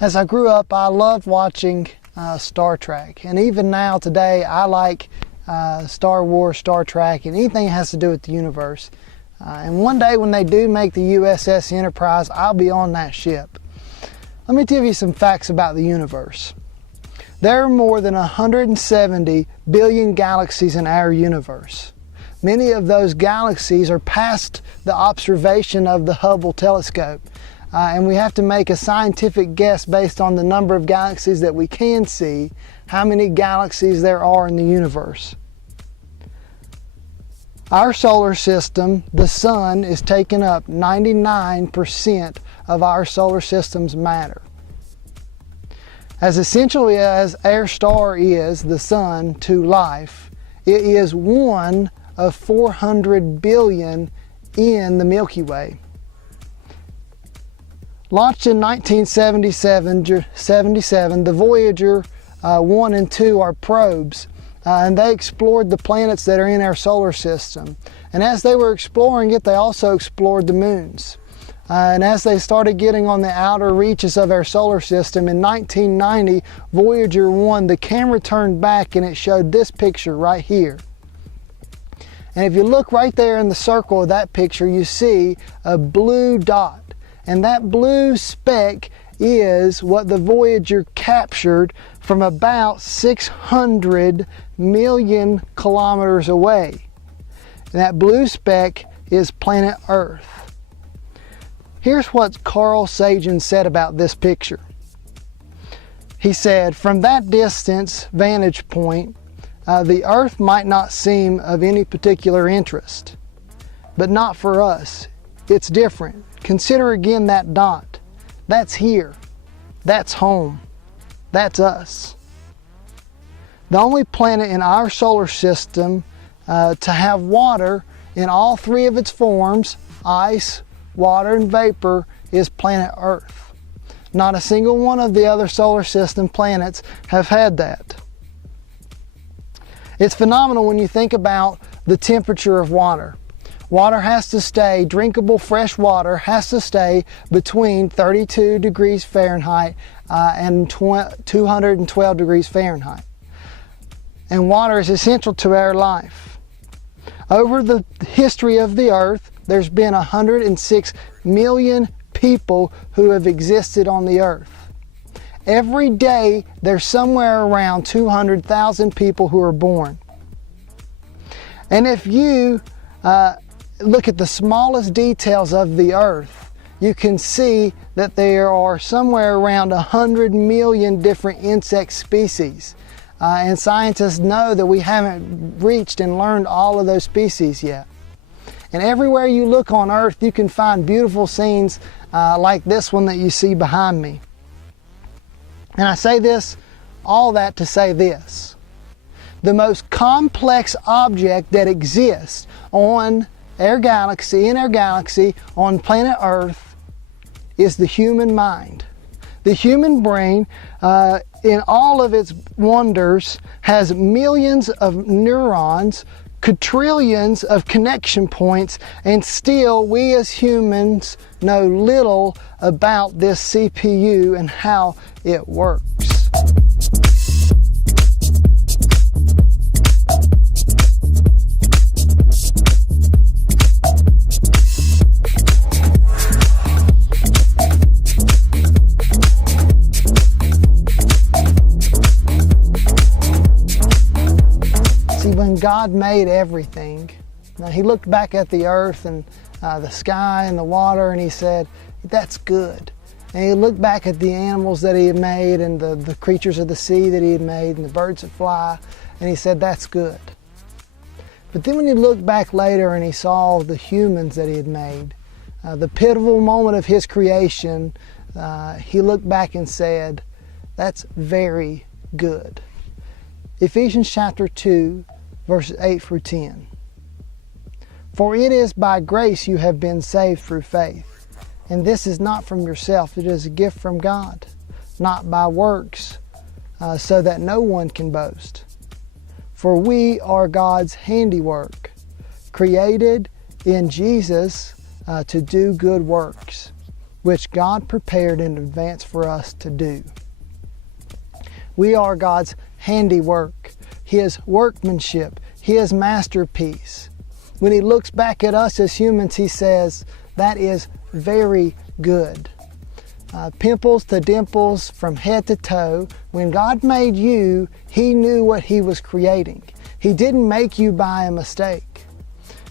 As I grew up, I loved watching Star Trek. And even now, today, I like Star Wars, Star Trek, and anything that has to do with the universe. And one day when they do make the USS Enterprise, I'll be on that ship. Let me give you some facts about the universe. There are more than 170 billion galaxies in our universe. Many of those galaxies are past the observation of the Hubble telescope. And we have to make a scientific guess based on the number of galaxies that we can see, how many galaxies there are in the universe. Our solar system, the sun, is taking up 99% of our solar system's matter. As essentially as our star is, the sun, to life, it is one of 400 billion in the Milky Way. Launched in 1977, the Voyager 1 and 2 are probes, and they explored the planets that are in our solar system. And as they were exploring it, they also explored the moons. And as they started getting on the outer reaches of our solar system, in 1990, Voyager 1, the camera turned back and it showed this picture right here. And if you look right there in the circle of that picture, you see a blue dot. And that blue speck is what the Voyager captured from about 600 million kilometers away. And that blue speck is planet Earth. Here's what Carl Sagan said about this picture. He said, "From that distance vantage point, the Earth might not seem of any particular interest, but not for us. It's different. Consider again that dot. That's here. That's home. That's us." The only planet in our solar system to have water in all three of its forms, ice, water, and vapor, is planet Earth. Not a single one of the other solar system planets have had that. It's phenomenal when you think about the temperature of water. Water has to stay, drinkable fresh water has to stay between 32 degrees Fahrenheit and 212 degrees Fahrenheit. And water is essential to our life. Over the history of the earth, there's been 106 million people who have existed on the earth. Every day, there's somewhere around 200,000 people who are born. And if you look at the smallest details of the earth, you can see that there are somewhere around 100 million different insect species. And scientists know that we haven't reached and learned all of those species yet. And everywhere you look on earth, you can find beautiful scenes like this one that you see behind me. And I say this, all that to say this. The most complex object that exists in our galaxy, on planet Earth, is the human mind. The human brain, in all of its wonders, has millions of neurons, quadrillions of connection points, and still we as humans know little about this CPU and how it works. When God made everything, now He looked back at the earth and the sky and the water, and He said, "That's good." And He looked back at the animals that He had made and the creatures of the sea that He had made and the birds that fly, and He said, "That's good." But then when He looked back later and He saw the humans that He had made, the pivotal moment of His creation, He looked back and said, "That's very good." Ephesians chapter 2, verses 8 through 10. "For it is by grace you have been saved through faith. And this is not from yourself, it is a gift from God, not by works, so that no one can boast. For we are God's handiwork, created in Jesus to do good works, which God prepared in advance for us to do. We are God's handiwork, His workmanship, His masterpiece. When He looks back at us as humans, He says, that is very good. Pimples to dimples, from head to toe. When God made you, He knew what He was creating. He didn't make you by a mistake.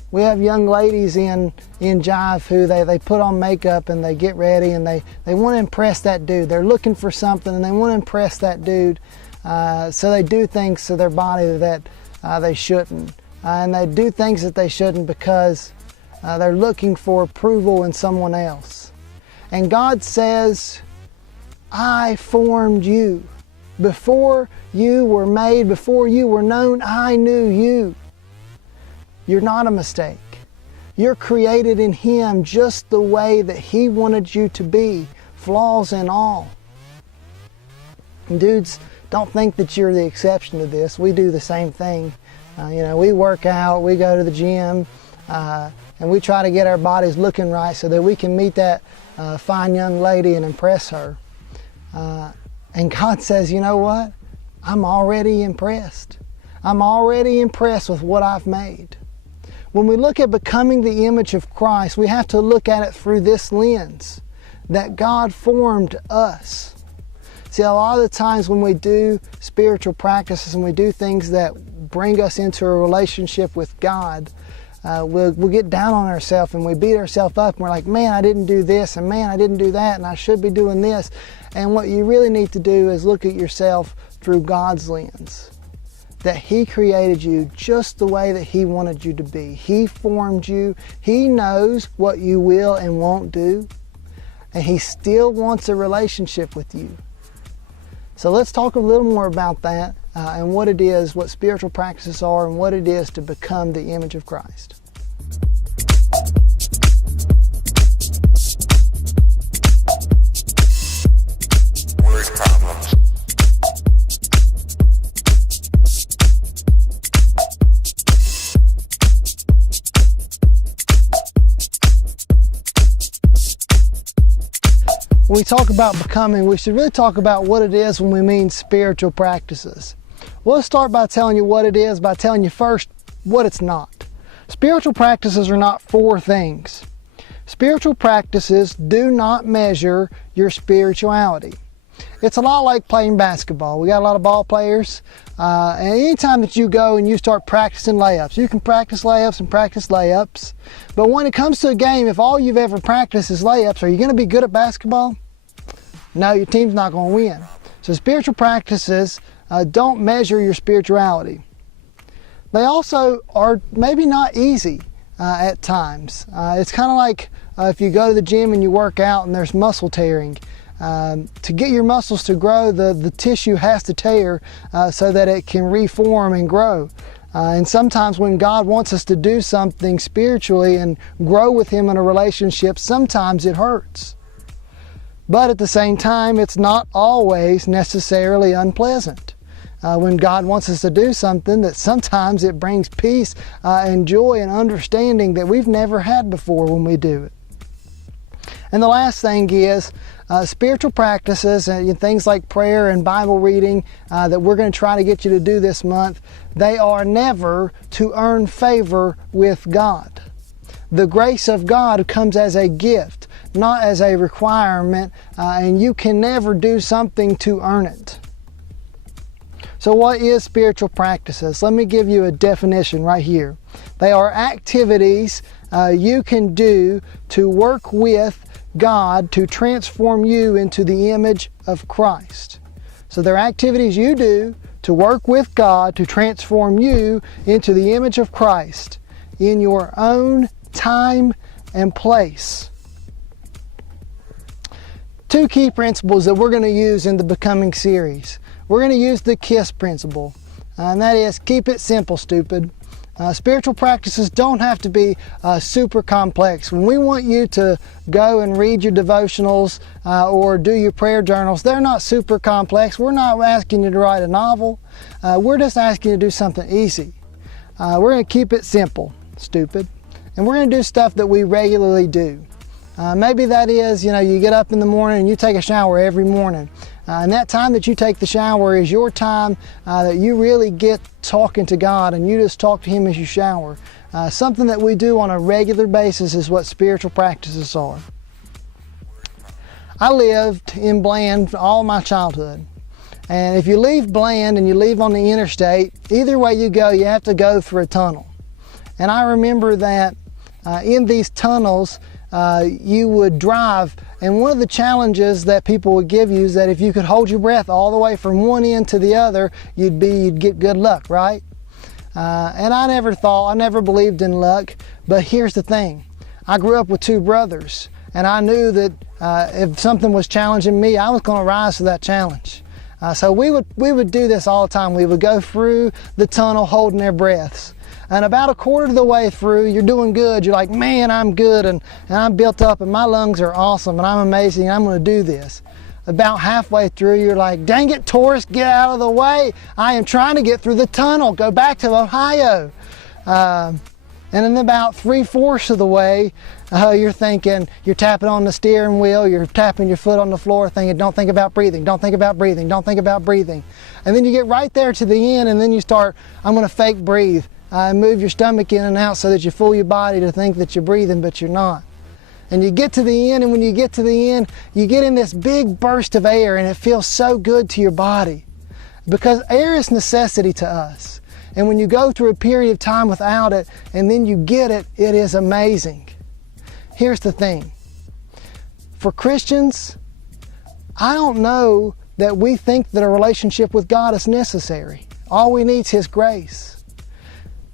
We have young ladies in Jive who they put on makeup and they get ready and they want to impress that dude. They're looking for something and they want to impress that dude. So they do things to their body that they shouldn't. And they do things that they shouldn't because they're looking for approval in someone else. And God says, I formed you. Before you were made, before you were known, I knew you. You're not a mistake. You're created in Him just the way that He wanted you to be, flaws and all. And dudes, don't think that you're the exception to this. We do the same thing. We work out, we go to the gym, and we try to get our bodies looking right so that we can meet that fine young lady and impress her. And God says, you know what? I'm already impressed. I'm already impressed with what I've made. When we look at becoming the image of Christ, we have to look at it through this lens, that God formed us. See, a lot of the times when we do spiritual practices and we do things that bring us into a relationship with God, we'll get down on ourselves and we beat ourselves up and we're like, man, I didn't do this, and man, I didn't do that, and I should be doing this. And what you really need to do is look at yourself through God's lens. That He created you just the way that He wanted you to be. He formed you. He knows what you will and won't do. And He still wants a relationship with you. So let's talk a little more about that and what it is, what spiritual practices are, and what it is to become the image of Christ. Word problems. When we talk about becoming, we should really talk about what it is when we mean spiritual practices. Well, let's start by telling you what it is, by telling you first what it's not. Spiritual practices are not four things. Spiritual practices do not measure your spirituality. It's a lot like playing basketball. We got a lot of ball players, and anytime that you go and you start practicing layups, you can practice layups and practice layups, but when it comes to a game, if all you've ever practiced is layups, are you going to be good at basketball? No, your team's not going to win. So spiritual practices don't measure your spirituality. They also are maybe not easy at times. It's kind of like if you go to the gym and you work out and there's muscle tearing. To get your muscles to grow, the tissue has to tear so that it can reform and grow. And sometimes when God wants us to do something spiritually and grow with Him in a relationship, sometimes it hurts. But at the same time, it's not always necessarily unpleasant. When God wants us to do something, that sometimes it brings peace and joy and understanding that we've never had before when we do it. And the last thing is spiritual practices and things like prayer and Bible reading that we're going to try to get you to do this month. They are never to earn favor with God. The grace of God comes as a gift, not as a requirement, and you can never do something to earn it. So what is spiritual practices? Let me give you a definition right here. They are activities you can do to work with God to transform you into the image of Christ. So they're activities you do to work with God to transform you into the image of Christ in your own time and place. Two key principles that we're going to use in the Becoming series. We're going to use the KISS principle, and that is keep it simple, stupid. Spiritual practices don't have to be super complex. When we want you to go and read your devotionals or do your prayer journals, they're not super complex. We're not asking you to write a novel. We're just asking you to do something easy. We're going to keep it simple, stupid. And we're going to do stuff that we regularly do. Maybe that is, you get up in the morning and you take a shower every morning. And that time that you take the shower is your time that you really get talking to God, and you just talk to Him as you shower. Something that we do on a regular basis is what spiritual practices are. I lived in Bland all my childhood. And if you leave Bland and you leave on the interstate, either way you go, you have to go through a tunnel. And I remember that in these tunnels, you would drive, and one of the challenges that people would give you is that if you could hold your breath all the way from one end to the other, you'd get good luck, right? And I never believed in luck, but here's the thing. I grew up with two brothers, and I knew that if something was challenging me, I was going to rise to that challenge. So we would do this all the time. We would go through the tunnel holding our breaths. And about a quarter of the way through, you're doing good. You're like, man, I'm good, and I'm built up, and my lungs are awesome, and I'm amazing, and I'm going to do this. About halfway through, you're like, dang it, tourist, get out of the way. I am trying to get through the tunnel. Go back to Ohio. And then about 3/4 of the way, you're thinking, you're tapping on the steering wheel, you're tapping your foot on the floor, thinking, don't think about breathing, don't think about breathing, don't think about breathing. And then you get right there to the end, and then you start, I'm going to fake breathe. Move your stomach in and out so that you fool your body to think that you're breathing, but you're not. And you get to the end, and when you get to the end, you get in this big burst of air, and it feels so good to your body. Because air is necessity to us. And when you go through a period of time without it, and then you get it, it is amazing. Here's the thing. For Christians, I don't know that we think that a relationship with God is necessary. All we need is His grace.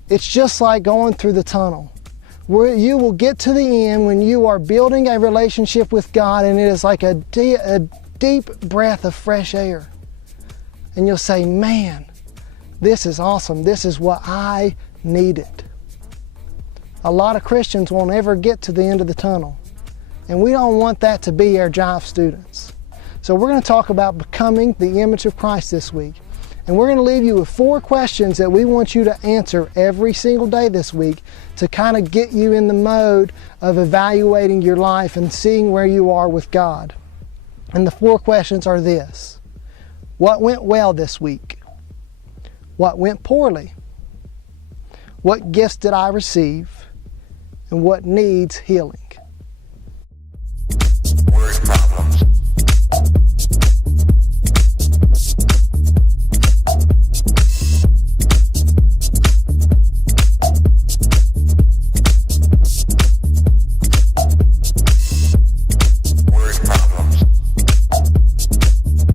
It's just like going through the tunnel, where you will get to the end when you are building a relationship with God, and it is like a deep breath of fresh air. And you'll say, man, this is awesome. This is what I needed. A lot of Christians won't ever get to the end of the tunnel, and we don't want that to be our Jive students. So we're going to talk about becoming the image of Christ this week. And we're going to leave you with 4 questions that we want you to answer every single day this week to kind of get you in the mode of evaluating your life and seeing where you are with God. And the 4 questions are this. What went well this week? What went poorly? What gifts did I receive? And what needs healing?